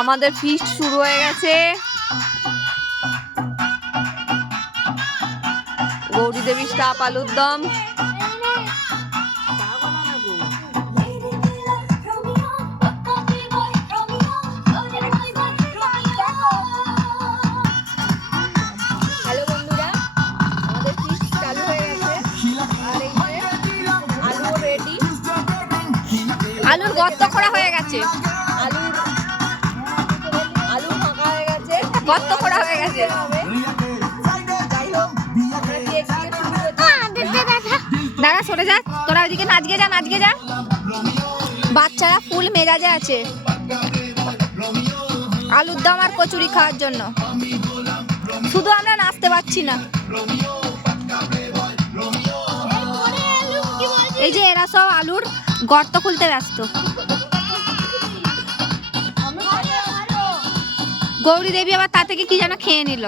আমাদের ফিস্ট শুরু হয়ে গেছে। গৌরী দেবী স্টাফ আলুর দম। হ্যালো বন্ধুরা, আমাদের ফিস্ট চালু হয়ে গেছে। আর এই যে আলু রেডি। আলুর গর্ত করা হয়ে গেছে। আলু ফাঁকা হয়ে গেছে, গর্ত করা হয়ে গেছে। দাঁড়া, সরে যা, তোরা ওইদিকে নাচকে যা, নাচকে যা। বাচ্চারা ফুল মেজাজে আছে আলুর দম আর কচুরি খাওয়ার জন্য। শুধু আমরা নাচতে পারছি না। এই যে এরা সব আলুর গর্ত খুলতে ব্যস্ত। গৌরী দেবী আবার তা থেকে কি যেন খেয়ে নিল।